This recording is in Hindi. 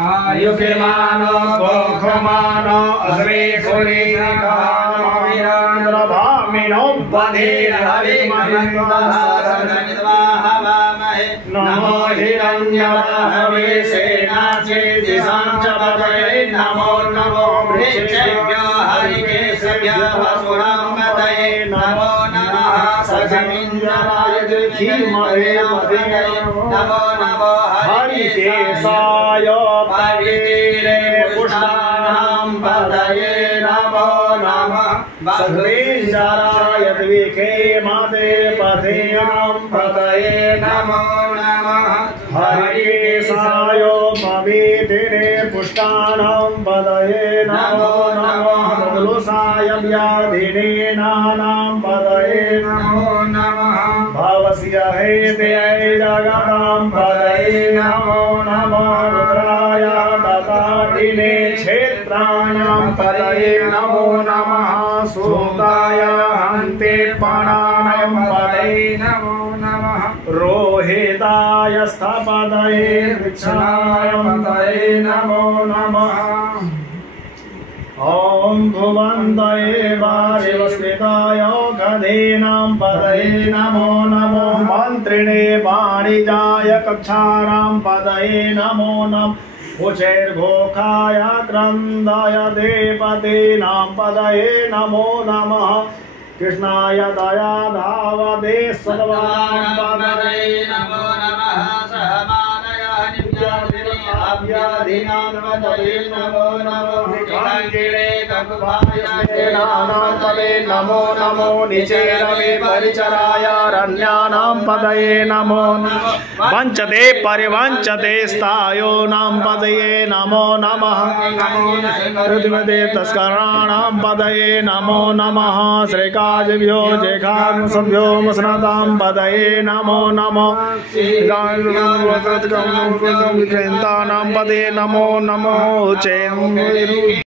आयुष्मानो गोखमानो अश्रीकुरीकानो वीरान्द्रभामिनो बधिरविमहिन्द्वाहवामहे नमो हिरण्यवाहवे सेनाचेदिशां च पतये नमो नमो वृक्षेभ्यो हरिकेशभ्यो वसुरां पतये नमो नमः सजमिन्द्राय धीमहि नमो नमो हरिकेशाय पवित्रे पुष्टानां पतये नमो नमः सर्वेन्द्राय द्विखे माते पथेनां पतये नमो नमः हरिकेशाय पवित्रे पुष्टानां पतये नमो नमः बदलुसाय व्याधिने नानां पतये नमो नमः भवस्य हेते जगतां पतये नमो नमः रुद्राय तथाटिने क्षेत्राणां पतये नमो नमः सूताय हन्ते प्राणानां पतये नमो नमः रोहिताय स्थपतये वृक्षाय पतये नमो नमः ॐ भुवन्तये वारिवस्थिताय गधीनां पतये नमो नमो मन्त्रिणे वाणिजाय कक्षाणां पतये नमो नमः उचैर्घोखाय क्रन्दाय देवतीनां पतये नमो नमः कृष्णाय दयाधावदे सर्वाणां पतये नमो नमः सहमानय निव्याधिनां पतये नमो नमो निकाङ्गिणे ककुभाय सेनानां पतये नमो नमो निचेरवे परिचराय रण्यानां पतये नमो नमः वञ्चते परिवञ्चते स्थायोनां पतये नमो नमः पृथ्वीदेव तस्कराणां पतये नमो नमः श्रीकाजभ्यो जेघासभ्यो मसनातां पतये नमो नमः विक्रेतानां पतये नमो नमः